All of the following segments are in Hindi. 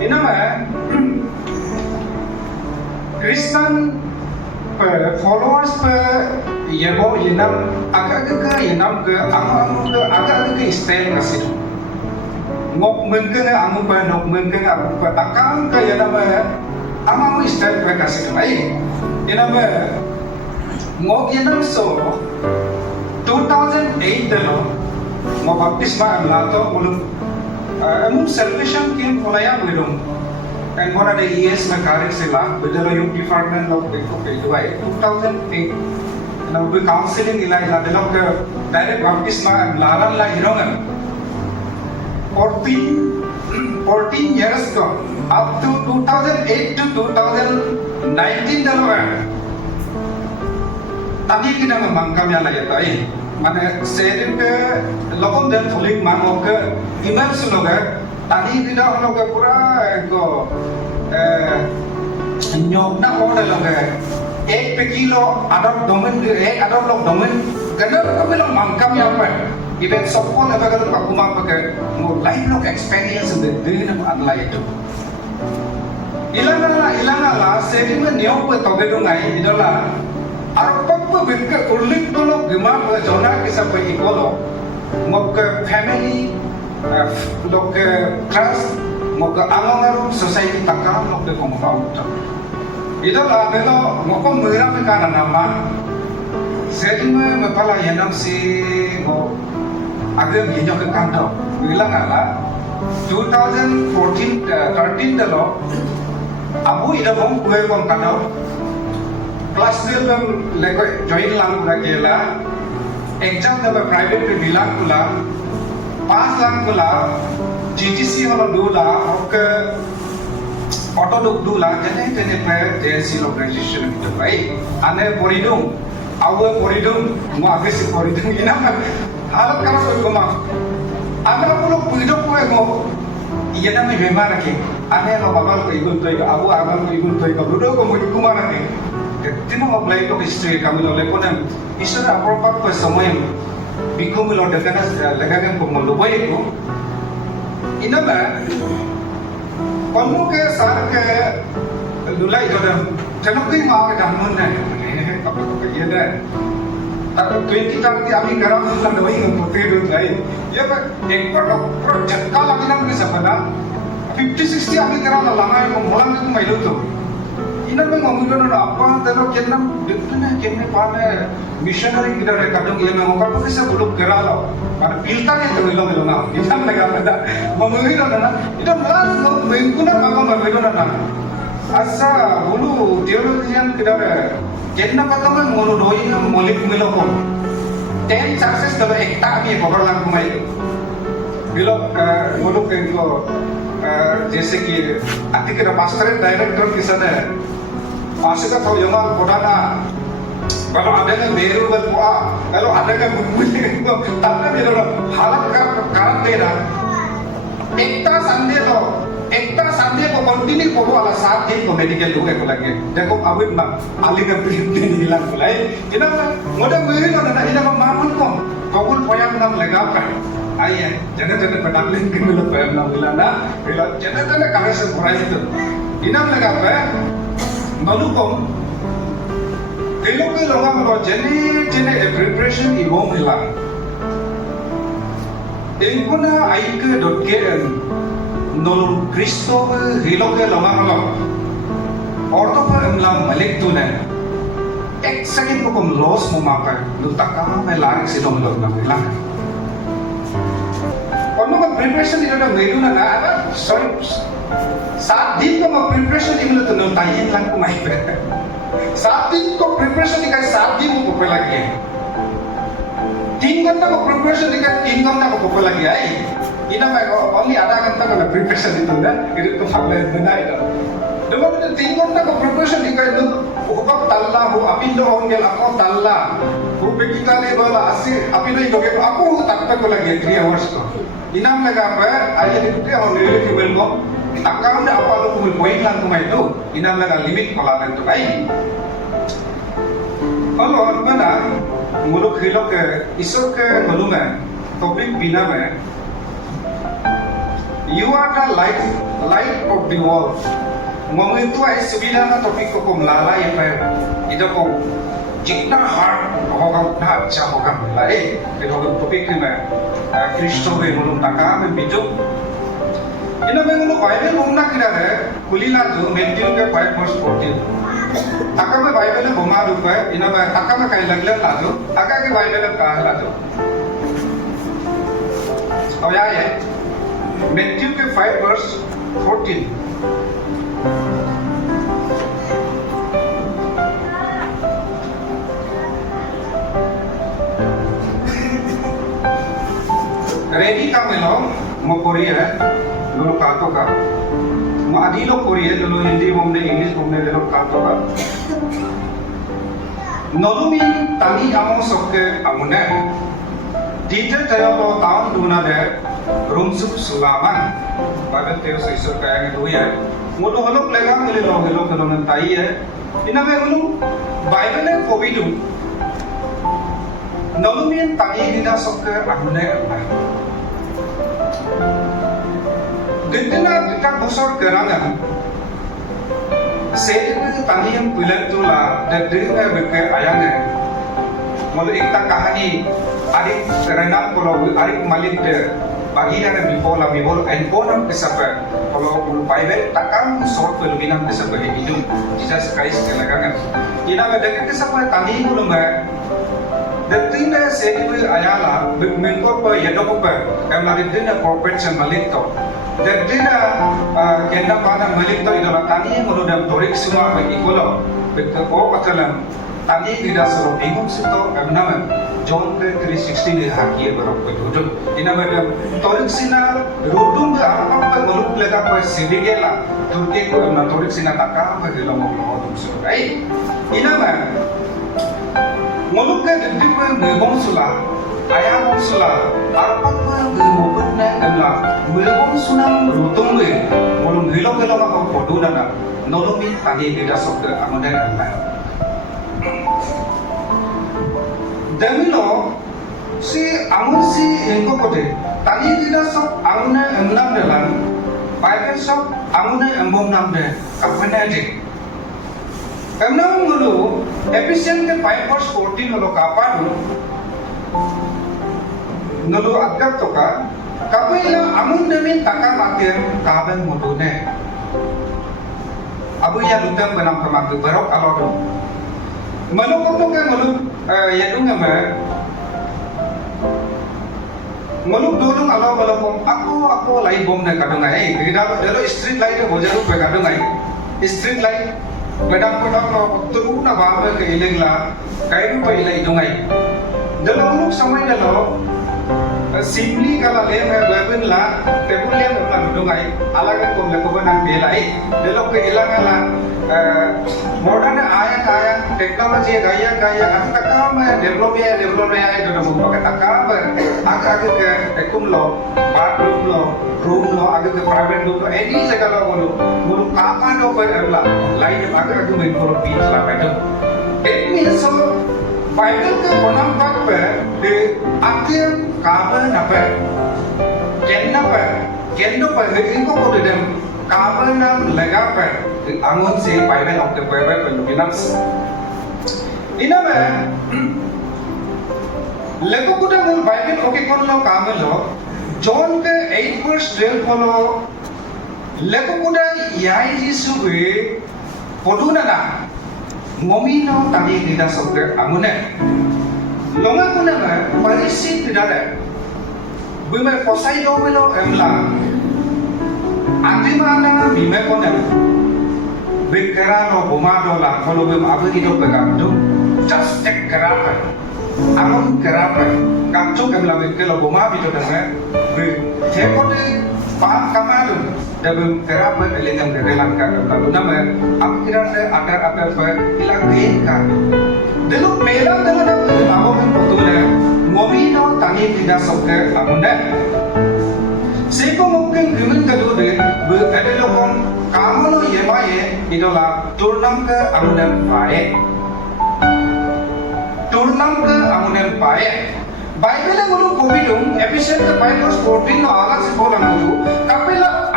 Ina में Kristen followers per yenam agak-agak yenam ke agak-agak style kasih tu. Ngok mungkin amu per ngok mungkin aku per takkan ke yenam amu style per kasih tu. Ay, ina में ngok yenam so 2008 dalo ngok baptisma amlato ulum amum salvation came polaya belum. And one of the years में कार्य से लाख बदलो यूथ डिपार्टमेंट लोग देखो के दुआई 2008 ना वो काउंसलिंग इलाज ना दिलों के डायरेक्ट बपतिस्मा लारन ला हिरोंग 14 years ago up to 2008 to 2019 दलो है तभी की ना मंगम या लगे ताई माने सेरिम के लोगों ने फुलिंग मांगो के ईमेल सुनो के tadi tidak orang ke pura ko nyom na order loge ek pe kilo adab domen ek adab log domen kana kami log mangkam ya pa even support apa kalau aku mau pakai mo life log experience de din anla itu ilanga la setting में नियम पे तोगे dungai idola ar papa बिल्कुल उल्लिख तो लोग दिमाग में जोना के सब पे इकोलो मग family लोग के trust मग आंगनवाड़ी society तक लोग के compound इधर आगे तो मको मेरा में का नामा setting में पहला ये नाम से वो आगे ये जो के कांटो बिल्कुल आला 2013 दलो अबू इधर हम कुएं बम कांटो class 12 में लेको join लांग रखेला exam दबे private पे बिलांग कुला पास लांग कुला GTC वाला दूला ओके ऑटो लोग दूला जने पे JNC लोग registration किया भाई आने पोरीडुम आवे पोरीडुम मो आगे से पोरीडुम इना हालत करा कोई को माफ आगे लोग पोरीडुम कोई मो ये ना में बीमार रखे आने लो बाबा को इगुल तो अबू आगे को इगुल तो लुडो को मुझे कुमार रखे तीनों को प्ले को हिस्ट्री कमी लो लेकिन हम इसे अप्रोपात को समय बिको मिलो देखना लगाने को मलो भाई को इन्हें में कौनों के सार के लुलाई जो दम चलो कहीं माँ के दामन ने कभी को ये ने तब 20 तक की अभी गरम ना दवाई में पोते दो जाए ये पर एक पर झटका लगना मुझे सपना 50-60 अभी गरम ना लगा है को मोलंग को मैं लो तो इन्हें में मम्मी लोग ना आपका तेरो कितना बिल्कुल कितने पाने मिशनरी किधर है कदम ये में होकर तो किसे बुलुक करा लो पर पिलता नहीं तो मिलो मिलो ना इधर लगा पड़ा मम्मी लोग ना इधर मलास लोग बेंकुना मांगो मम्मी लोग ना ऐसा बुलु थियोलॉजियन किधर है कितना पता में मोनो रोई ना मोलिक मिलो को 10 सक्सेस तो एक टाइम ये पकड़ लांग को मैं मिलो मोनो के इनको जैसे कि अतिक्र मास्टर डायरेक्टर किसान है आशिका तो यंगा कोडाना kalau ada yang baru berpuas, kalau ada yang berbunyi, tapi bila halat karantina, ekta sande ko continue koro ala 7 दिन को मेडिकल लोगे को लगे देखो अभी आलिंग प्रिंट हिlang mulai ina ngoda मेरी ना ina मामूल को कबूल पयाम नाम लगा कर आइए जने पेटालिंग के मिलो पयाम नाम मिलाना bila जने काहे से बुराई तो ina लगा पे मालूम Kalau kita orang kalau jenis preparation ibu mula, ingkuna aik dotken nol Kristo kalau kita orang kalau ordo per mula malik tu ne, ek second ko kum loss mo maka lutaka me lang si dom log na mula. Kalau kita preparation itu ada melu na ada sorry 7 दिन को preparation itu tu nol tayin lang ko mai 7 दिन को प्रिपरेशन दिखाए 7 दिन को पहला किया 3 घंटा को प्रिपरेशन दिखाए 3 घंटा को पहला किया है इना मैं को ओनली आधा घंटा को प्रिपरेशन itu ना itu तो हमने बना itu dulu itu 3 घंटा को प्रिपरेशन दिखाए itu ubah talla ho apindo onggel ako talla ho kita le bala asi apindo idoge aku takta ko lagi 3 hours ko inam laga apa aja itu orang reliable ko takkan ada apa lu kumil poin lang kumai itu inam laga limit kolaran itu kai kalau apa na muluk hilok ke isok ke malum है टॉपिक बिना में You are the light of the world. Ngomong itu ay subida na topik ko kung lalay pa ito kung jikna heart hoga na acha hoga lalay ito kung topik ni ma Kristo be mulung taka me bijo ina me mulung Bible mumna kira hai kulila jo Matthew ke 5:14 taka me Bible boma rupa ina me taka me kai lagla lajo taka ke Bible ka lajo अब यहाँ है मैथ्यू के 5:14 रेडी का मिलो मो कोरी है लोग काटो का मो आदि लोग कोरी है लोग हिंदी बोलने इंग्लिश बोलने लोग काटो का नलुमिन तानी आमो सबके आमुने Dite tayo lo taon duna de rumsuk sulaman pada tayo sa isor kaya ng duya mulo halok lega ngili lo halok ng tayi ina me mulo Bible ne kobidu nalumian tangi dina sokke amne amai gendena dita busor kerangan sede tangi yang bulan tula de dinga beke ayane mulo ikta kahani adik renang kalau adik malik de bagian yang bipola bibol enkonam kesapa kalau Bible takkan short filminam kesapa hidup Jesus Christ kelagangan ina bedanya kesapa tani mulunga detina sekibu ayala menko pa yadoko pa kamari dina corporate malik to detina kenda pada malik to idola tani muludam torik semua ikolo betul pakalam tani tidak selalu bingung situ namanya John 3:16 में हाकिए बरफ को जोजो इना मैडम तोरिक सिना रोडुम के आप पर मलुक लगा पर सीधी गेला तुर्की को ना तोरिक सिना ताका पर गेला मोगलो दुसो आई इना में मलुक के दिल्ली पर मेबोंसुला आया बोंसुला आप पर मेबोंन ने गमला मेबोंसुना रोतुम में मलुक गेलो गेलो मा को पडुना ना नलोमी तागी बेटा शब्द आमने रहता है Demilo si amun si engko kote tadi tidak sok amune enam dalam Bible sok amune embom nam de kapena de emnam mulu Ephesians ke 5:14 holo kapadu nulu agak toka kapela amun demin taka matem kaben modune abu ya lutam benam kemak berok alodo Maluk ke maluk yadung ama maluk dolung alo maluk aku light bomb na kadungai beda delo street light bojaru pe kadungai street light beda ko turu na ba ke ilegla kairu pe ilai dungai delo muluk samai delo simply kala le me weapon la tebul le me dungai alaga ko le ko ban belai delo ke ilangala modern आया टेक्नोलॉजी गया अभी तक मैं डेवलप है जो ना मुझे पता काम आगे के टेकुम लो बाथरूम लो रूम लो आगे के प्राइवेट रूम लो एनी जगह लो मुझे कापा लो पर अगला लाइट आगे में कोई बीच ला बैठो एक मीन्स सो बाइबल के बनाम तक पे दे आगे कापा ना पे केन्ना पे इनको को दे कापा ना लगा पे angun si Bible of the Bible penulinas. Ina me leko kuda mul Bible oke kon lo kamelo John ke 8:12 polo leko kuda yai Yesu be poduna na momino tadi tidak sobge angune longa kuna me parisi tidak ada bime posai do melo emla antimana bime kona Bekerano bumado la kalau bem apa hidup begitu, just take kerapa, amun kerapa, kapcu kami lakukan kalau buma itu dengan be, hekote pak kamar, dabem kerapa elengam kerelang kan, lalu nama, apa kira ada per hilang kan, dulu melang dulu nama, awam betul ngomino tani tidak soke amunnya, siapa mungkin krimen kedua deh, ada lokong Kamalo yemaye idola turnam ke amunan pae Bible yang mulu kovidum episode ke Bible 14 no alas bolan mulu kapila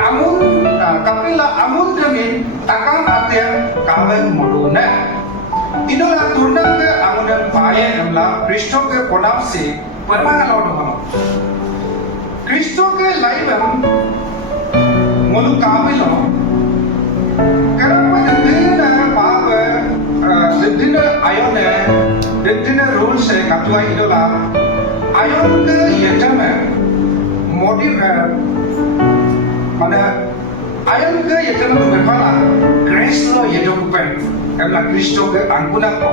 amun kami takam atyam kawen mulu na inola turnang ke amudan paye namla Kristo ke ponapsi permana laudo ham Kristo ke laibam mulu kamilo karena dina papa dina ayone dina rules se katua idola ayon ke yetame motif mana ayon ke yetame berpala grace lo yedokupen karena Kristo ke angkunan ko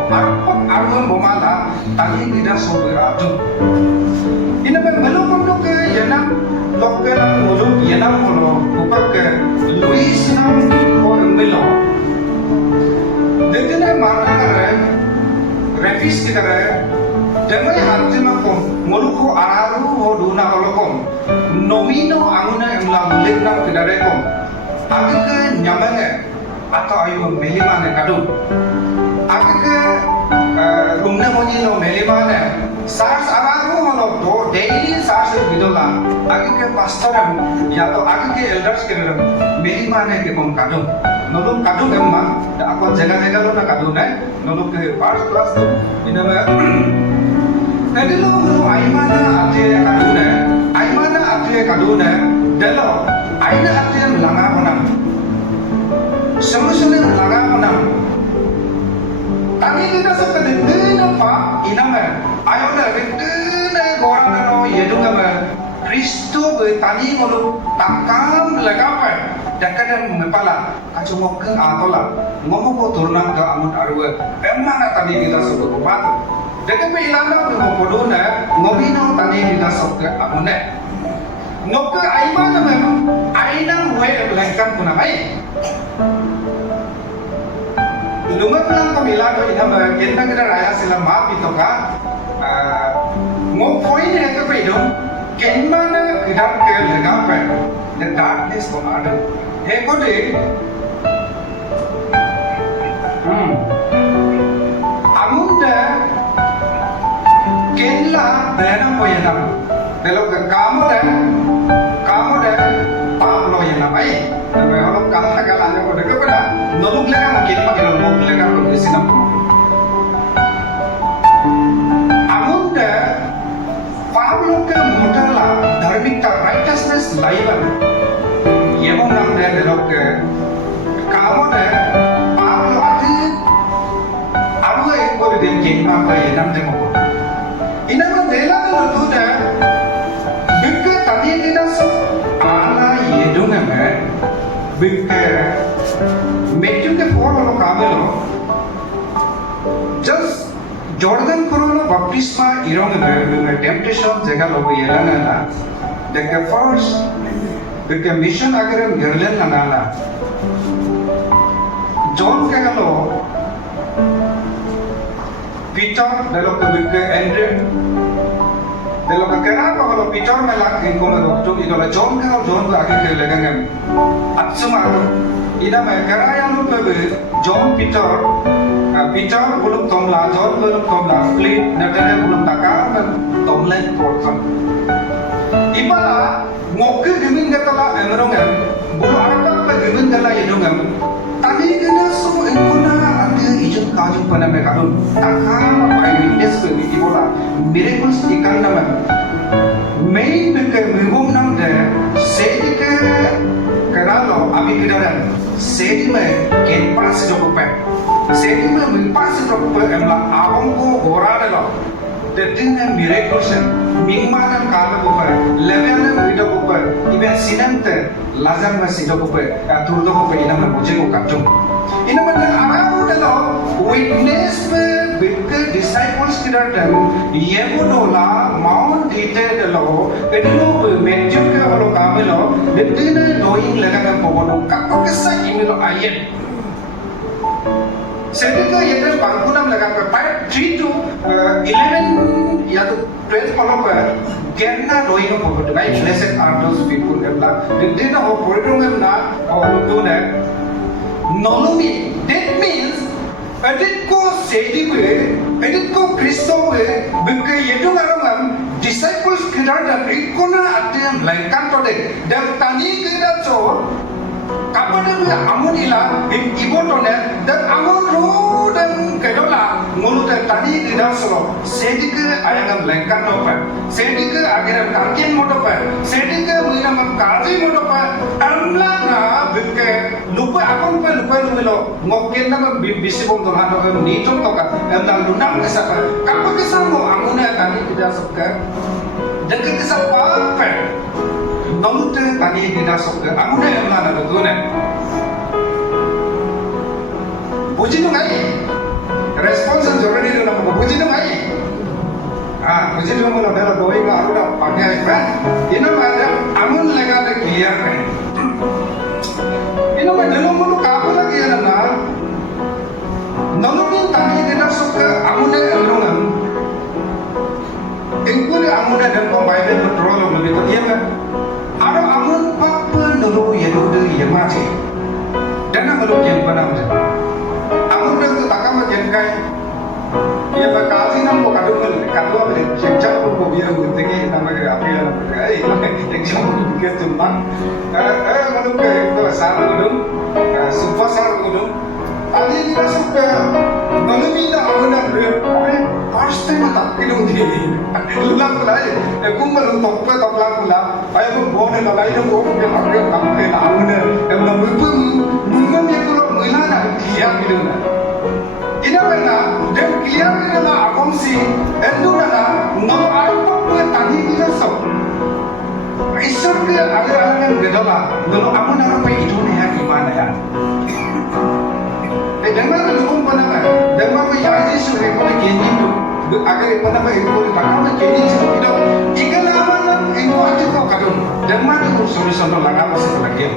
arpot bomala tali tidak soberatu ina belum ke yanam lokal muluk yanam mulo upak ke Luis nam ko milo dina marana refis kita Damai hati makom, muluku araru ho duna holokom, nomino anguna emla mulik nam kedarekom, agi ke nyamenge atau ayu melimane kadung, agi ke rumne mojino melimane, sars araru holo do daily sars bidola, agi ke pastoram, ya to agi ke elders kedarekom, melimane ke kom kadung, nolok kadung emma, aku jaga-jaga lo na kadung nolok ke first class tu, ini Jadi lo mulu aimana ati kadune, delo aina ati melanga konam, semu melanga konam. Tadi kita seperti dina pa iname, ayo na dina orang nano yedunga me, Kristo be tani mulu takam lagape, dekat mepala, kacung ke atola, ngomong ko turunang ke amun arwe, emang tadi kita sebut batu. Dekat ilana pun podona ngobino tani kita sok amune ngok aimana memang aina way lengkan pun amai lungat lang kamila do ina ba kenta kita raya sila maap ito ka ngok point hai ke pedom kenmana kita ke lagape the darkness ko ada he kode amunda Kenla dana poyenam, kalau kamu dan Pablo yang namai, namai orang kalah pada kepada nolok lega mungkin pakai nolok lega di sini. Amunda Pablo ke modala dharmika righteousness laivan, yang orang dia nolok ke kamu dan Pablo ada ekor dia kenma poyenam demo. Inama dela lo tu dah, bukti tadi kita so ala yedunga me, bukti metu ke four lo kamelo, just Jordan kuro lo baptisma irong me, temptation jaga lo biela nala, dekat first, bukti mission agar gerlen nala, John ke lo Peter dalam ke Andre dalam kerana kalau Peter melak ingkong itu itulah John akhir legangan atsuma ina kerana yang lupa John Peter belum tomla John belum tomla split nanti belum takar dan tomlen porton ipala ngoke gemin gatala emerongam belum ada gemin gatala yedongam tadi kena semua ingkona ijen kaju pada mereka dulu takkan eyewitness ke bola miracles ikan nama main ke minggu nam deh sedi ke kerana abi kedaran sedi me ken pas jokope sedi me pas jokope emla awam ko gora deh lo dengan miracles mingmanan kala kope levelan video kope even sinante lazam masih jokope turdo kope ina me buje ko kacung ina me arabu deh lo witness with disciples kita dan yemunola mount detail lo edilo mention ke lo kamelo detina knowing laga pobono kapok sa imelo ayen sedika yete bangkunam laga part 3 to 11 ya to 12 follow genna knowing pobono right blessed are those people ebla detina ho poridong na o to na nolomi that means edit ko sedi edit ko Kristo bukan yaitu orang kedar dan ikona atem lengkan to de dan tani kedar so kapan dia amun ila ibu to ne dan amun ru dan kedola mulu dan tani kedar so sedik ayam lengkan to pa sedik agar karkin mo to pa sedik muina mam kaji mo to pa amla na bikke lupa akon pa lupa lumelo ngokken na bisi bom to hano ko ni to ka amla lunam ke sa kapag kasamo amuna tani kedar so ka dengan kesempatan namun tadi tidak sok amuna yang mana tu ne puji tu ngai respons jorani tu nama puji tu ngai puji tu mana dah doi ka aku dah pakai kan ini mana amun lega de clear kan ini mana dulu mulu kapu lagi ya na namun tadi tidak sok amuna yang Engkau ni amun dan pembayar betul lebih tu dia kan. Ada amun apa dulu ya dulu ya mati. Dan amun yang mana macam. Amun tu takkan macam kai. Ia berkasi nam ko kadu apa ni? Sejak ko biar tinggi nama kerja apa yang exam biar cuma. Malu ke itu salah dulu. Super salah dulu. Tadi kita suka malu minta amun nak first time tak kidung di lulang kulai malu top lang kula ay ko bone la lai ko ke makke kamme la amune emna mupu mungam ye ko mila na kiya kidung na ina bena dem kiya kidung na agom si endu na no arpo ko tani kila so isor ke agar gedala no amun na pa itu ne ha imana ya dengar dulu pun apa dengar ko yaji su ko kenin tu agar pada apa itu takkan kenin su itu jika lama itu aja kau kadung dengar tu solusi no laga masuk lagi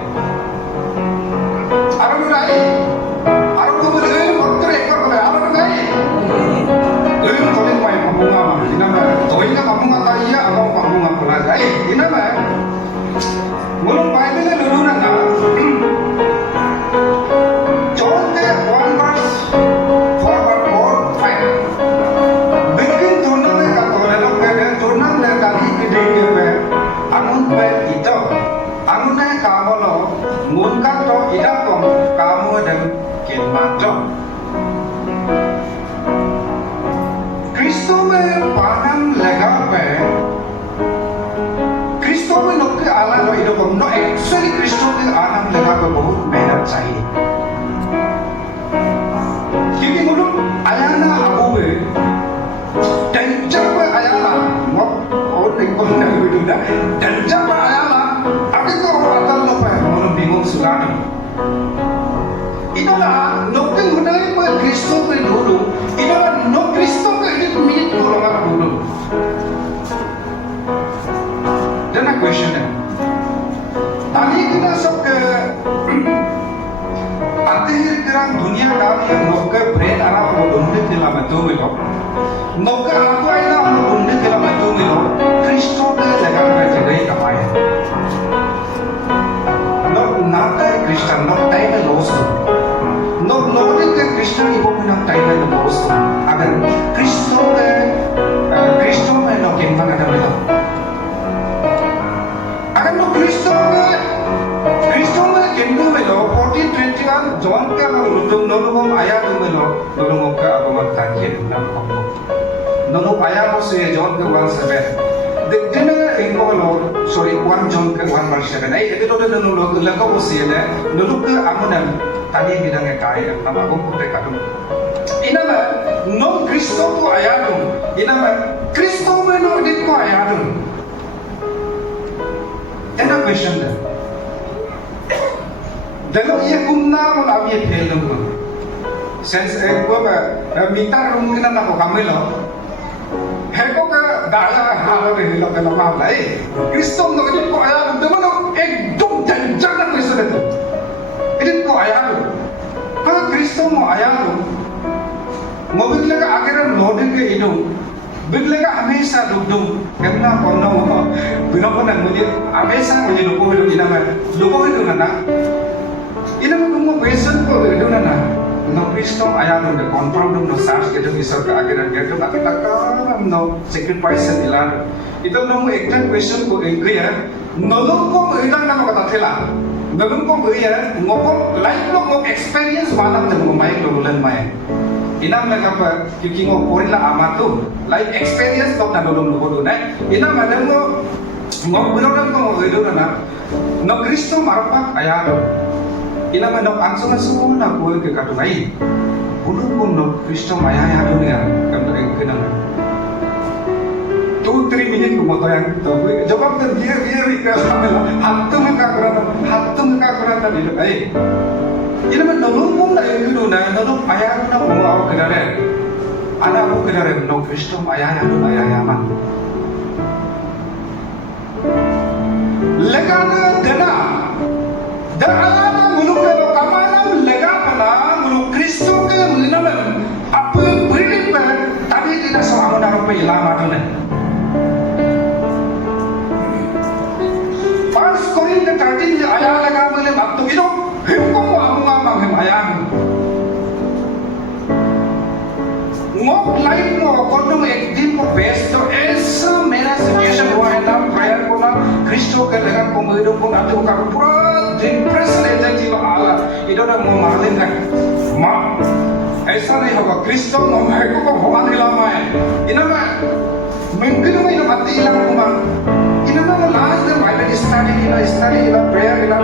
arang ko boleh kotor ekor boleh arang ngai kolej mai mamunga ma ina ma toinga mamunga ta iya abang mamunga pula gai ina ma mulung bible dulu na no actually Kristo के आनंद लगा को बहुत मेहनत चाहिए क्योंकि मुझे आयाना अबू में टेंशन में आयाना वो और नहीं को नहीं बिल्कुल ना टेंशन में आयाना अभी तो अतल लो पे मुझे bingung सुनाने itulah nukti mengenai Kristo ke dulu itulah no Kristo ke itu minit golongan dulu dan aku question tadi kita sok ke akhir kerang dunia kami yang nok ke brain alam mau bunde dalam itu milo nok ke aku ada mau bunde dalam itu milo Kristo ke jaga berjaga kamai nok nata Kristen nok taina los nok ke Kristen ibu punya taina los agar Kristo me nok yang mana ada milo agar nok Kristo me kendu melo 14:21 John ke ang lutung nolong ayat melo nolong ka abang tangkir nam ko nolong ayat mo si John ke 1:7 dekna engko lo sorry 1 John ke 1:7 ay ito to nolong lako mo si ne nolong ke amunan tani bidang e kaya nama ko pute kadum inama no Kristo ko ayatum inama Kristo me no dit ko ayatum ena question da Dalam ia guna mo na ia fail mo. Sense ko ba minta rum kina na ko kamilo. Heko ka dala halo rin lo ka nama lai. Kristo no dit ko ayatum de mo ekdom janjan na Kristo dito. Dit ko ayatum. Pa Kristo mo ayatum. Mo bigla ka agiran lodin ke idong. Bigla ka hamesa dugdug. Kemna kono mo. Binaponan mo dit hamesa mo dit lupo ito inama. Lupo ito na na. Ina mo question ko itu nana no Kristo ayam no confirm no search gitu isor ke akhiran gitu tapi takkan no sacrifice ilan Itu nemu exact question ko ya. Nolong ko idang na kata thela. Nolong ko ya ngopong life lo ngop experience mana te mo mai lo bulan mai. Inam laga pa kyunki ngo porila ama tu life experience to na nolong lo do nai. Inam madam ngo ngop birodan ko ido na. No Kristo marpak ayado. Inam no ansuma sumuna ko ke katungai. Bulu pun no Kristo maya ayado ne kan kenang. 2-3 minit ko moto yang to jawab dan dia request amela hattu muka kurang dito ay ina man nolong pun na yudo na nolong ayah na mo ako kedare ana ko kedare no Kristo ayayaman legana dana darana muluk ke kamana lega pana muluk Kristo ke mulinaman apa beri tapi tidak sama na rupa ilama to na Korinta 13 ayah laga mele waktu itu hukum amung amang ayah ngok life lo kono ek दिन को बेस तो ऐसा मेरा सिचुएशन हुआ है ना प्रायर को ना क्रिस्टो के लगा को मेरे को ना तो का पूरा डिप्रेशन है जैसे वो आला इधर ना मो मार देंगे माँ ऐसा नहीं होगा क्रिस्टो नो भाई को भगवान दिलामा है इन्हें mungkin ini mati ilang kumang ini mana last the Bible study ila prayer ila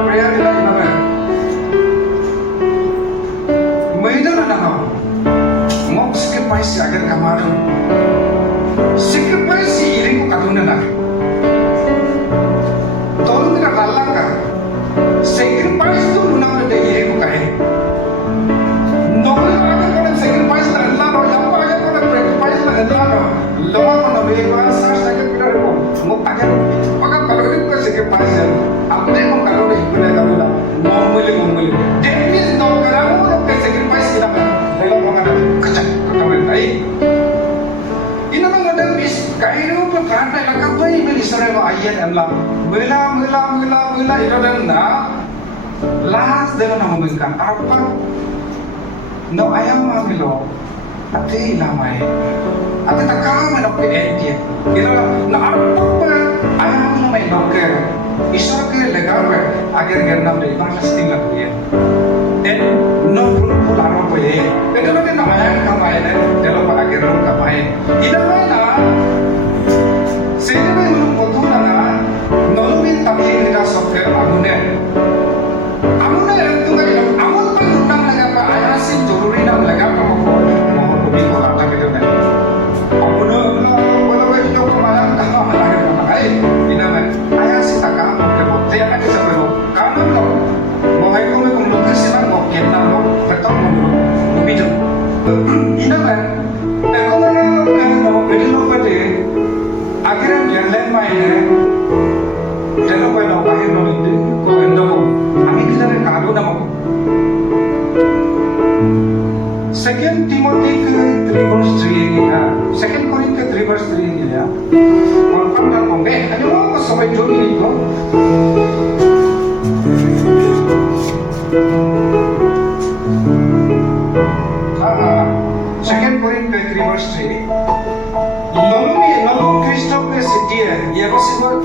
Maida na naman mo sacrifice agar kamaran sacrifice iring ko katuna na tolong ka kalang ka sacrifice tu nunang na dahil ko kahe nokal agar ko ng sacrifice na Allah no yapa agar ko ng sacrifice na Allah no lawa ko na may iba sa sakit pilar ko mo agar pagka kalawin ko sacrifice yan apne mo kalawin ko na kalawin ngomuli that means no karamo no ka sacrifice kita dalam mga kacak katawin ay ina nang ada bis kairo pa kana lakabay may isra mo ayan Allah mula ito na last dalo na mumingkan apa no ayam mamilo ati lamay ati takama na pwede ito na apa pa ayam na may dokter isra ke legawe agar gerna de lasting la puye and no pul aro puye ito na din ayam kamay na dalo pa agar ro kamay ina na sino may mulong na nolobin tapi nila software amune yang tunggak itu amun penundang lagapa ayasin jururi nam lagapa mo hobi ko lang kami doon amun wala itu kemalang kama malagay mo ay inaman ayasin taka mo kaya ka sa pero kano lo mo hay ko kung lugas sila mo kitan mo betong mo bidyo inaman ako na kano pwede lo pwede akhirnya jalan main Jangan kau nak kahir nak itu, kau hendak kau. Kami kita ni kado nama. Second Timothy ke 3 verse 3 ni ya. Second Corinthians 3 verse 3 ni ya. Confirm dan kau. Ada orang kau sampai jom ni kau. Second Corinthians 3 verse 3. Lalu Kristo ke sedia. Ia bersifat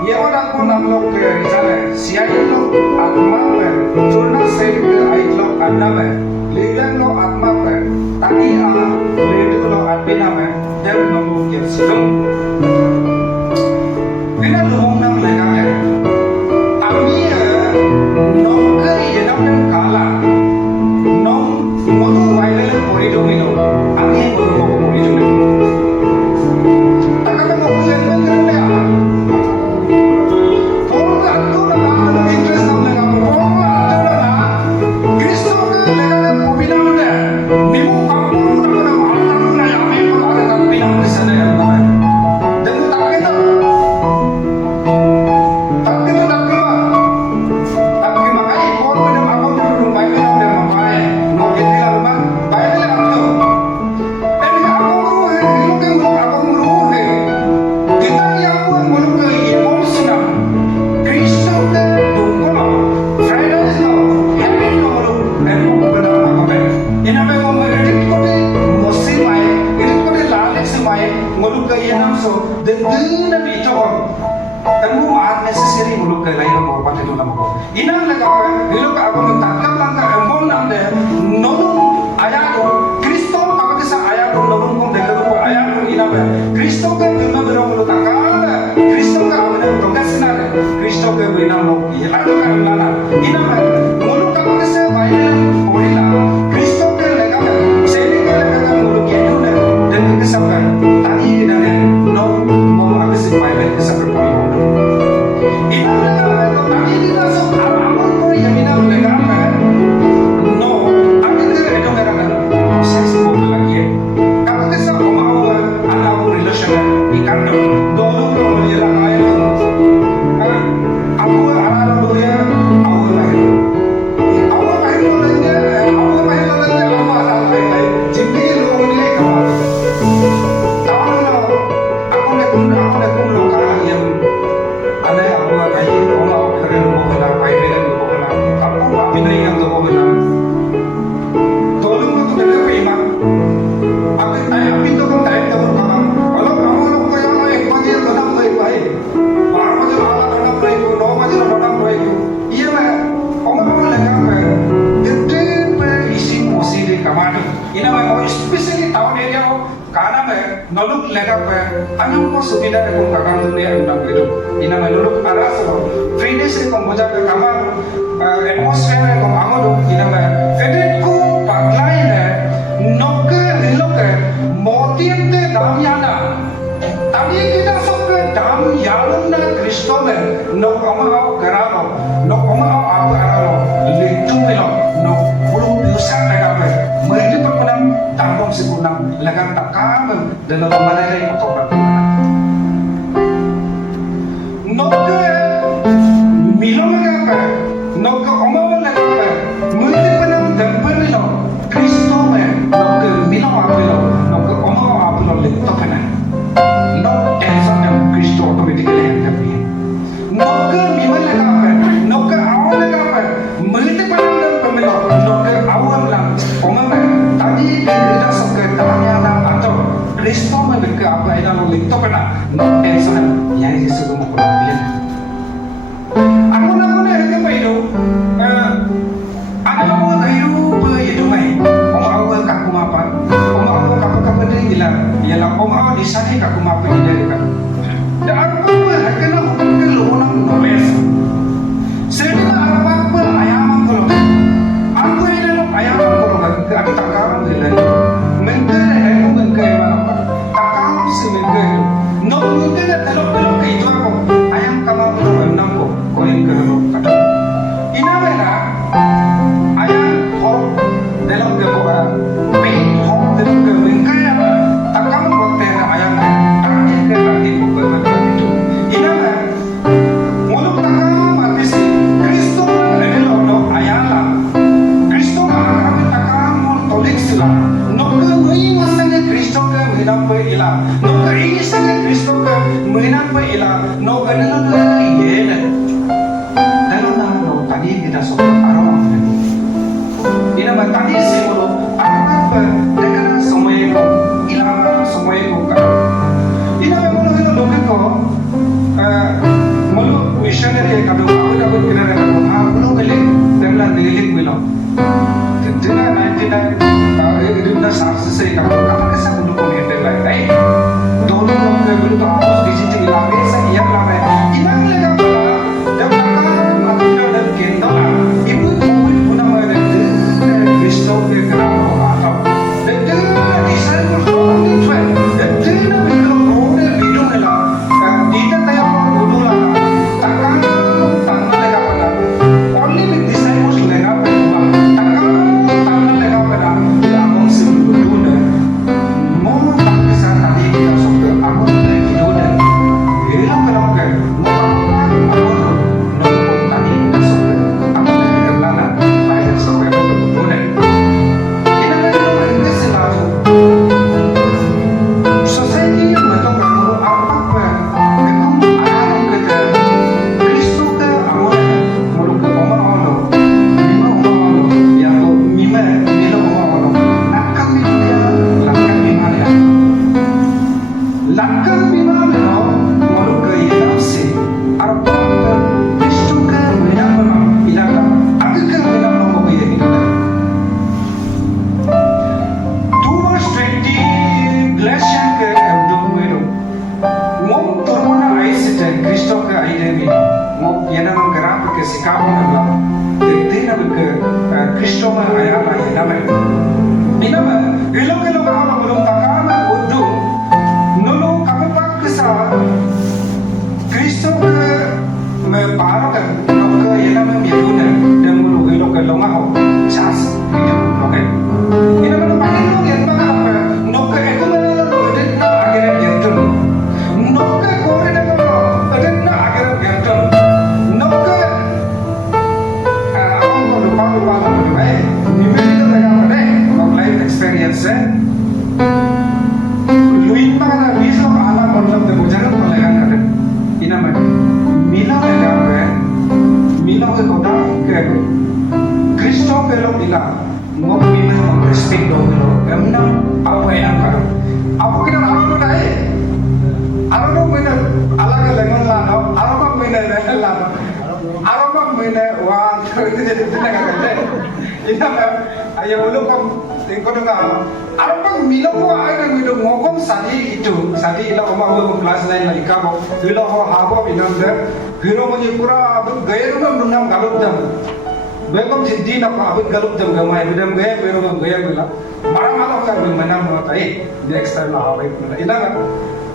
ये और आपको नाम लोग जाने सियाई लोग आत्मा पर चुना शरीर के आई लोग अन्ना में लीलन लोग आत्मा पर ताकि आप लेट लोग आत्मा में देव नमो के सिद्धम बिना लोगों नाम लगा है अमी नौकरी ये नाम काला नौ मधु वाइलेल पोरीडो मिलो अमी मधु पोरीडो मिलो Kristo ka Inang lega hidup aku mentakam langkah embon nande nolong ayah do Kristo apa kesa ayah do nolong kong dekat do ayah do inang Kristo ke bima berong lo takam Kristo ke apa nih progres nade Kristo ke bina lo hilang kan lana inang muluk apa kesa bayar bolehlah Kristo ke lega seni ke lega kan muluk itu nih dan kesabaran tadi nade no mau apa sih bayar kesabaran inang lega kalau tadi tidak sok alam kau yang inang lega no aku ke itu mereka proses bodoh lagi kalau kesal mau anak relation ikan dulu kalau dia ayah aku anak dulu ya aku lahir lagi aku anak lahir jadi lu ini kamu tahu lo aku nekum lo kan yang ada aku kayak orang keren lo bola kayak lo bola aku apa yang lo bola tolong lo tuh dengar iman aku pintu kan tahu tahu kamu kalau kamu lo kayak mau yang pasti lo nak baik baru aja ala orang baik lo aja orang baik iya mah orang lega mah gede isi musi di kamar ini mah mau spesial tahun ini aku karena mah nolok lega mah anak mau sudah ada pun kakak dunia undang itu ini mah nolok ada so 3 days ini kau baca ke kamar atmosphere kau amado ini mah edit ku lain noke niloke motiam te damyana tadi kita sok ke damyana Kristo me no omao garalo no omao aku aralo litu melo no bulu biusan lega me mereka perpunam tambong sepunam lega takam dalam mana yang kau perpunam noke milong lega me noke omao lega me mereka penam dan penilo Kristo me noke milong apelo noke omao apelo litu penam no tension yang Kristo automatically yang tapi noke mimal lega me noke awal lega me mereka penam dan penilo noke awal lang omao me tadi kita sok ke damyana atau Kristo me ke apa itu lo litu penam no tension yang Yesus mau pulang aku nak itu sikap adalah tidak ke Kristo ayat ayat nama. Inama ilok apa belum takana udu nulu kami pak kesal Kristo ke meparokan ilok ke inama miuna dan mulu ilok ke longau cas itu oke. Inama lu pakai lu yang mana apa? Nuk ke itu mana lu ada na akhirnya jatuh. Nuk ke kore na lu ada na akhirnya jatuh. Nuk ke aku lupa lah experience luin mana bisa ala मतलब देखो जरूर बोलेगा ना इना में मिला लगा है मिला के कोटा के क्रिस्टो के लोग दिला मोक मिला हम रिस्पेक्ट दो लो हमना apa yang karo apa kita alam ना है alam में अलग अलग ला नो alam में ला नो alam में wan jadi tidak ada ina में ayo belum Tengok dengar, apa milo ko ay milo ngokong sadi itu, sadi ila oma ko class 9 malika ko, ila ko habo inamde, hero mo ni pura abut gaya rumam runam galup dam, begom siddi na pa abut galup dam gamay bidam gaya pero mo gaya bila, marang malo ka bil manam mo tay, next time na away ko na ila nga,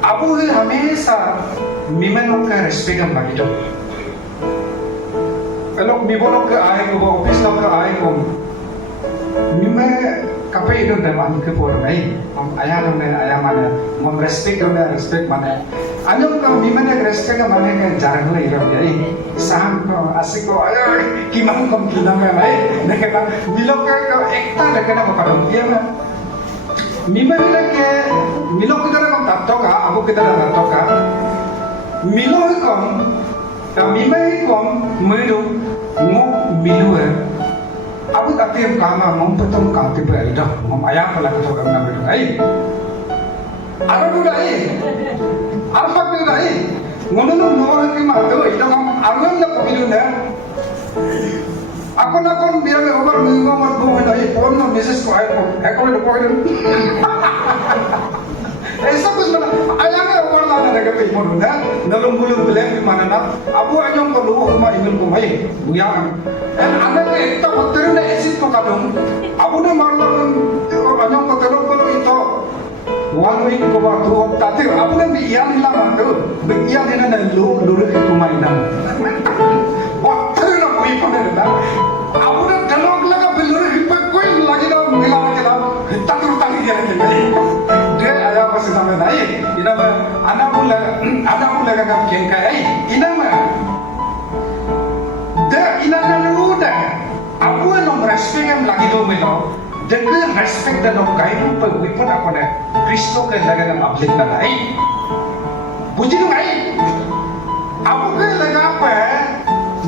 abu hi hamesa mimen ka respect am bagito, elok bibolok ka ay ko, office lok ka ay ko, mime kape itu dalam ke por naik, ayah mana, mem respect mana, anjung kau mimana respect mana kan jarang lagi kau jadi, saham kau asik kau ayah kiman kau kina mana, nak milok kau ekta nak kau kadang dia mah, mimana ke milok kita nak tato ka, aku kita nak tato ka, milok kau, mimana kau melu ngok milu Aku tak tiap kama mempertemukan kau tiba ida, ayam pula kau kena berdua. Apa tu dah? Apa tu dah? Ngono orang ni macam ida kamu arun nak pilih dah. Aku nak kon biar over minggu mat bukan dah. Phone nak message kau ayam, aku nak kau itu. ऐसा कुछ ना आया मैं ऊपर लाने लगे पे मोड़ ना नलुम बुलुम ब्लैक भी माना ना अब वो अजम को लोगों को मार ईमेल को भाई बुया एंड आने के इतना पत्थर ने ऐसी तो काटूं अब उन्हें मार लो अजम को तेलों को लोग इतो वन वीक को बात हो ताते अब उन्हें भी याद हिला मारो याद हिला ना लूरे के कुमारी ना पत्थर ना कोई पने ना अब उन्हें तेलों को लगा बिल्लूरे हिप्पे कोई लगी ना मिला के ना ताते उतारी दिया के apa sih namanya ini? Ina anak mula kan kengkai. Ina mah, dah ina nalu dah. Aku yang respect yang lagi tu melo. Dengan respect dan orang kaya pun perwipun apa dah? Kristo kan lagi yang update dah lagi. Puji tu lagi. Aku kan lagi apa?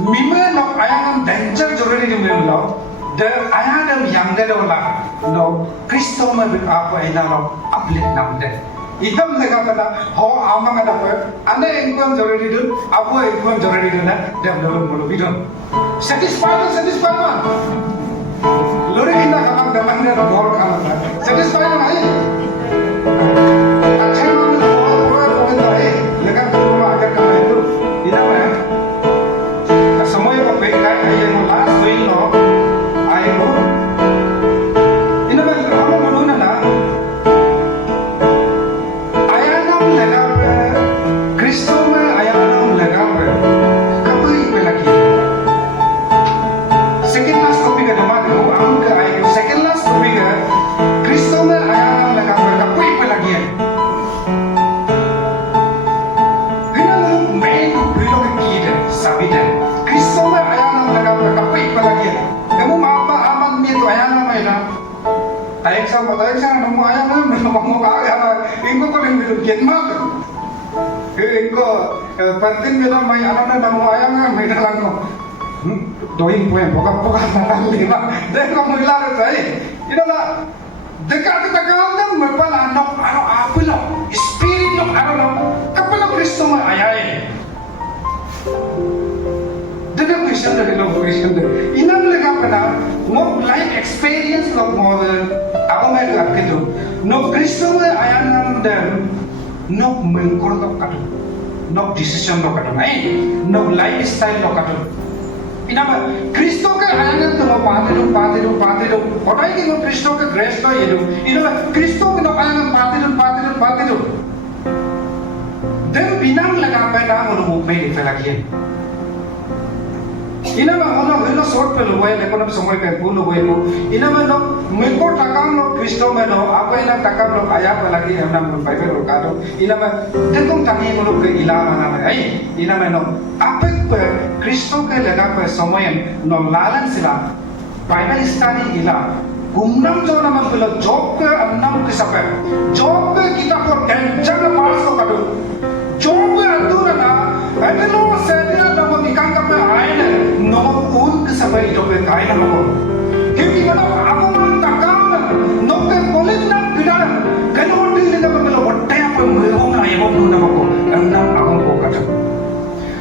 Mima nak ayam danger jorang ni melo. The ayam yang dah lah. No Kristo mah apa ina lo update namde. Idam lega pada ho amang ada apa? Anda ingkuan jorang itu, abu ingkuan jorang itu na, dia belum bidon. Satisfied man. Lori kita kapan dalam dia bor kapan? Satisfied man ay. Aceh man bor dah. Lega tu agar kapan itu, ina mana? Semua yang baik kaya yang last week no, ayo. Ina mana kamu malu na? Kristo में आया नाम लगा हुआ कभी पे लगी सेकंड लास्ट टॉपिक है हमारे वो आम का आए सेकंड लास्ट टॉपिक है क्रिस्तो में आया नाम लगा हुआ कभी पे लगी है बिना लोग मैं तो बिलो के की है साबित है क्रिस्तो में आया नाम लगा हुआ कभी पे लगी है kamu apa aman में तो आया नाम है ना ताइक सा नमो आया नाम नमो का आया इनको को नहीं मिलो कितना Engko penting kita main anak dan mau ayam kan main dalam ko. Doing poem pokok makan lima. Dek ko mular tadi. Ina lah dekat kita kan mepal anak apa lo spirit lo ano kapal Kristo mah ayai. Dekat Kristo dekat lo Kristo. Ina lega pada mau life experience lo mau apa mereka gitu. No Kristo mah ayam dan nok mengkorok kado, nok decision lo kado, nok lifestyle lo kado. Inama Kristo ke ayangan tu mau patidu. Orang ini mau Kristo ke grace tu itu. Inama Kristo ke nak ayangan patidu. Dan binang laga apa nama orang mukmin itu lagi. Inama orang helo short pe luai, lekono semua pe pun luai mu. Inama no mekor takam no Kristo meno apa ina takam no ayat lagi hamna no Bible kado. Inama tentung taki mu ke ilama nama ai. Inama no apa Kristo ke laga pe semua no lalan sila. Bible study ila. Gumnam jo nama pelo job ke annam ke sampai. Job ke kita ko jangan paras ko kado. Job ke atur na. Adelo sedia nama ikan kape aina. Nomor pun kesampai itu ke kain nama ko. Kini mana aku mentakam nomor polit nak bidan. Kalau di lina pemelo botai apa mehong na yang aku nama ko. Enam aku ko kata.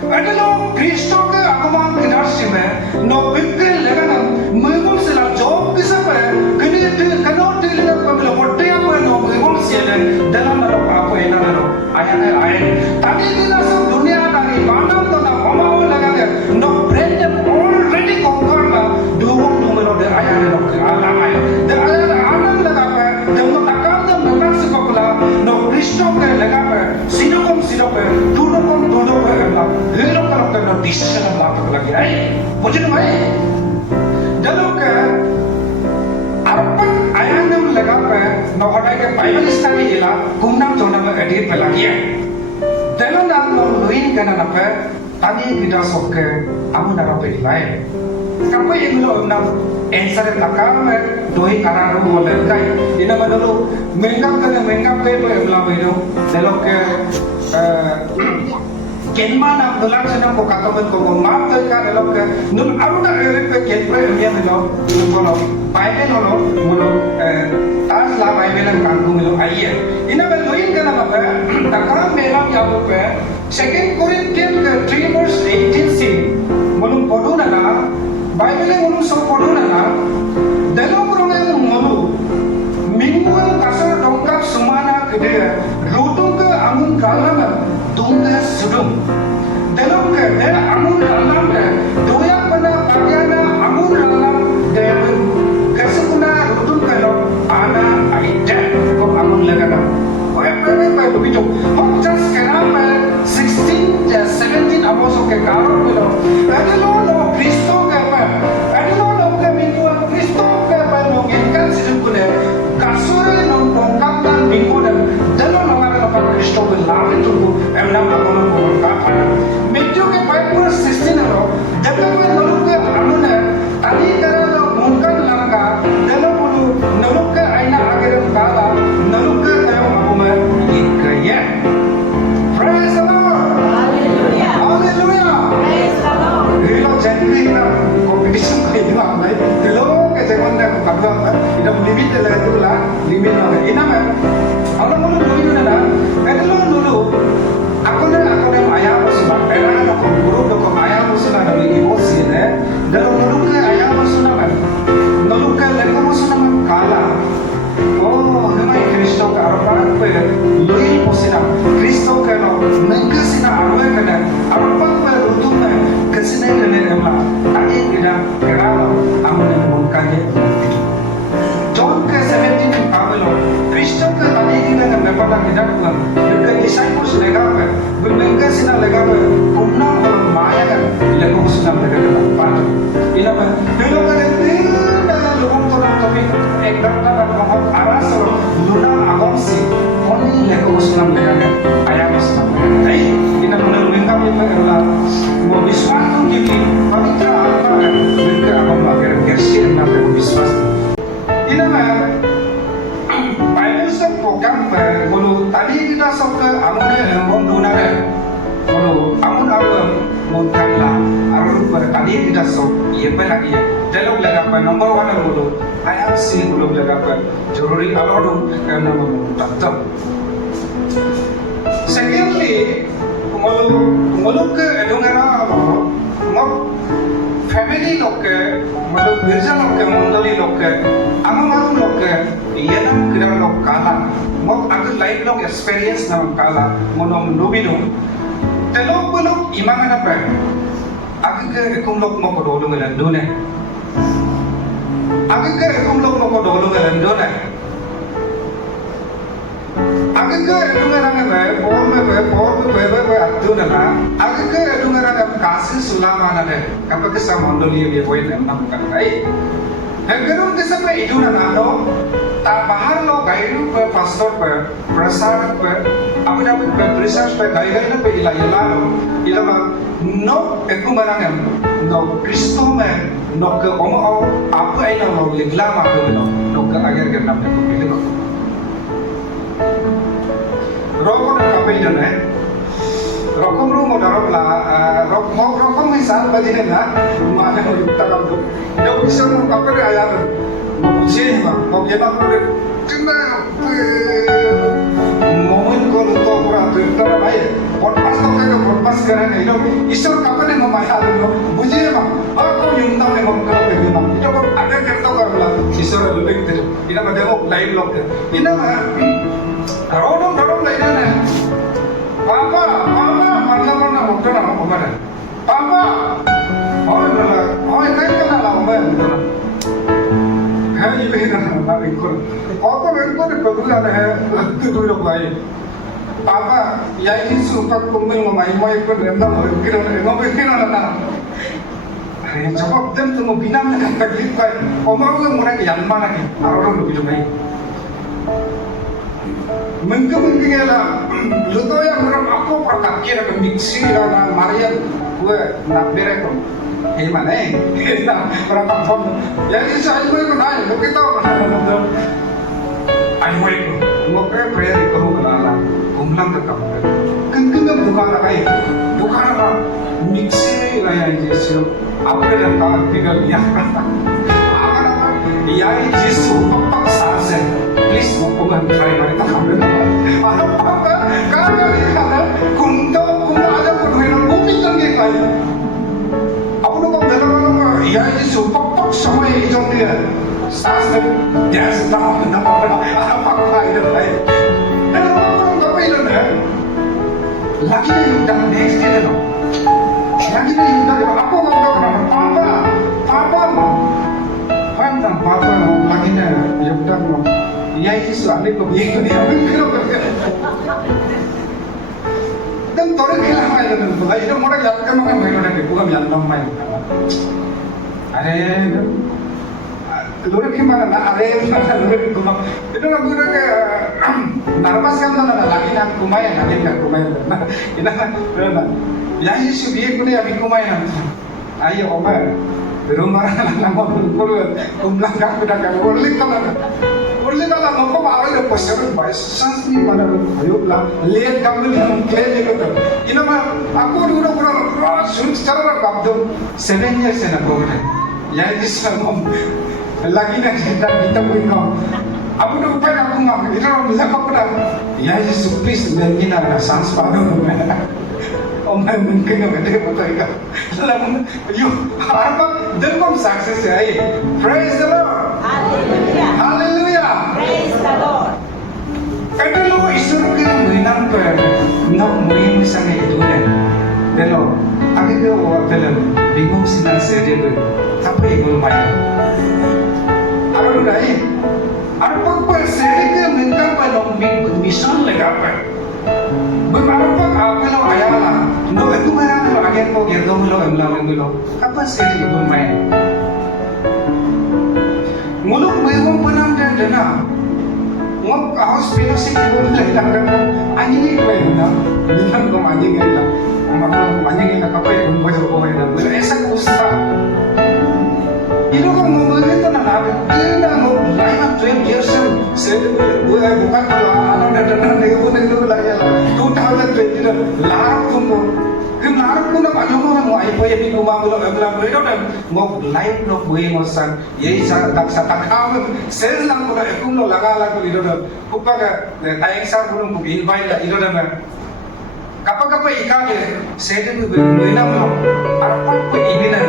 Adelo Kristo ke aku mang kinar sime. No pikir legan mehong sila job kesampai. Kini kalau di lina pemelo botai apa no mehong sila dalam nama apa ina nama ayat. Tadi kita सब दुनिया नारी मानव तो ना पमाओ लगा दे no brand already conquered ना दुगुम दुमेलो दे आया ने लोग आलाम आया दे आया आनंद लगा पे जब तो तकाम दम नकार से पकला no Kristo के लगा पे सिरो पे दूडो पे ना ये लोग करते ना डिसीजन ला तो लगी आई बुझे ना भाई जब के अर्पण आया ने लगा पे no हटाए के बाइबल स्टडी इला गुमनाम जोना में एडिट पे लगी है Dalam nama luin kena apa? Tadi kita sok ke amun darah pelai. Kamu yang dulu nam answer takam doi karar boleh kai. Ina mana dulu menggap ke belah itu. Dalam ke kenma nam dalam sana ko katakan ko maaf terka dalam ke nun aruda ke kenpa dia melo kono paine lono mulo tas la Bible kan ko melo aiye. Ina be luin kena apa? Takam melam ya pe 2 Corinthians 3 verse 18 see mulung podu na Bible mulung so podu na dalam kurang mulu mingguan kasar dongkap semana kede rutung ke amun kalam tungga sudum dalam ke dia amun kalam ke doya pada bagiana amun kalam dia kasukuna rutung ke lo ana aida ko amun lagana apa begitu hok just kenapa 16 17 apostle ke karo bilo adelo Kristo ke apa adelo ke mingguan Kristo ke apa no ngkan sidukune kasure no tongkap dan mingguan dalo nama Kristo ke lalu tu emna ako ko ka Matthew ke 5 verse 16 ro jaga ko nalu ke anuna tadi kara mungkan langka dalo bulu nalu ke aina ageram kala nalu ke tayo ako ma ikaya praise the Lord hallelujah praise the Lord hilo janji na competition ko ito ako na dalo ke jaman na ko kadwa ida limit la itu la limit na ina ma ano mo dulu na dalo dulu ako na maya mo sa pera na ko guru ko maya mo sa na ni emosi ne dalo dulu ke aya mo sa na dalo ke leko mo sa na kala oh hamai Kristo ka arapan pe lui mo sina Kristo ka no nangka sina arwa ka na arapan pe rutu na kasina ne emla tadi kita keralo amne mo kage John ke 17 Pablo Kristo ka tadi kita na mepada kita ko ke disciples lega pe nangka sina lega pe kumna mo maya ka leko mo sina lega pa ina pa pero ka na lubong to topi ekdam na bahot aras luna agomsi oni leko sunam lega ayam sunam lega ai ina muna lingkap itu adalah mo biswas tu kini pavitra atma mereka agam agar gersi na ko biswas ina ma Bible sa program per mulu tadi kita sok ke amune ngom dunare mulu amun amun munkanla aru per tadi kita sok ye pe lagi dialog laga pa number 1 mulu ayam si mulu laga pa joruri alodu karena mulu tatam secondly mulu ke edungara mo family loke mulu girja loke mundali loke amamaru loke yenam kira lok kala mo agar life long experience nam kala monom nubinu telok belok imangan apa Agak ekum lok mau kodolong ngelandu ne. Agak ekum lok mau kodolong ngelandu ne. Agak ekum ngerang be atu ne na. Agak ekum ngerang kasih sulama ne. Kapag kesam ondoli be boy ne nam kan kai. Henggerung kesam be itu na no. Ta bahar lo gaidu pe pastor pe prasar pe apa pe research pe gai na pe ila lo no ekum ngerang no Kristo me no ke omo apa ai no ligla ma ke no ke agar ke nam ne ko pilih ko rokok kapai dana rokok lu mau darab la rokok misal bagi na mana mau takam tu dah bisa mau kapai ayat mau sih mau kita perlu kena momen kalau tu orang tu tak baik podcast tu kan podcast kerana itu isor kapai mau mayar tu buji mah aku yang tahu mau kalau pergi mah itu pun ada kereta kerana isor lebih tu ini mah demo live log ini mah Dorong lain na. Papa, mana mukta na mana. Papa, kain kana la umay mukta na. Hai ini na ikut. Papa ikut kebetulan tu dulu lagi. Papa, ya ini sumpah kumpul mamai ikut rendam kira na. Jawab dem tu mau binam na kagit kai. Omar gue murah yang mana ni? Orang lebih baik. Mungkin lah, luto ya orang aku perkat kira ke mixi lah, Maria gue nak berek tu, mana kita perkat pun, jadi saya gue kenal, lu kita kenal, ayo itu, mau prayer itu kenal, kumpulan tetap, kan bukan apa, mixi lah yang jesu, apa yang kau tinggal ya, apa ya jesu, apa sahaja. Please hukuman kali mereka ambil apa kalau kita kunto ada kuduin bumi tinggi kali aku lupa dalam ya ini super sama itu dia sas dia sedang apa kali itu dan orang apa itu lagi udah next dia loh lagi udah aku ngomong papa lagi ya udah ya itu soalnya kok dia dan orang hilang aja tu, itu orang jalan ke mana mana ni, bukan jalan lama ni. Ada, lurus ke mana? Ada lurus ke mana? Itu nak guna ke nervous kan mana lagi nak kumai, lagi nak kumai. Ina, yang itu biar guna yang kumai nak. Ayo Omar, rumah nama puluh kumlang kan kita kan boleh kan? Boleh kalau mau kau awal itu pasal bahasa ni mana ayo lah lihat kami yang clear ni kita. Ina mah aku dulu pernah shoot cara kapten 7 years na program. Ya ini semua lagi nak kita pun kau. Aku tu upaya aku ngam. Ina orang bilang apa dah? Ya ini surprise lagi nak ada sans baru. Omai mungkin ada betul kan? Lalu you apa? Dalam sukses ay. Praise the Lord. Hallelujah. Hallelujah. Praise the Lord. Kada lo isuro kira muinam per no muin sang itu ne. Delo, agi ke o tele bingung sinan sede be. Tapi igul mai. Aru dai. Aru pag sede ke minta pa no mission lega pa. Baru pag apa lo ayala. No itu mana lo agi ko gerdo lo emla. Apa sede igul mai. Muluk mayung panam dan dana. Ngok hospital sih ibu lagi datang anjing itu na. Bilang kau anjing itu. Orang anjing itu apa itu bayar kau itu. Esa kusta. Itu kau mau beli tu nak apa? Dia mau lain 12 years bukan kalau anak dan dia pun itu lagi 2020 larap pun larap pun apa yang mau ayah ayah di rumah belum itu dah mau lain lo boleh masan ye sa tak kau sales lang pun aku lo laga itu dah kupaga tayang sar pun invite lah itu dah kapag ikan deh saya tu beri nama lo apa pun ibina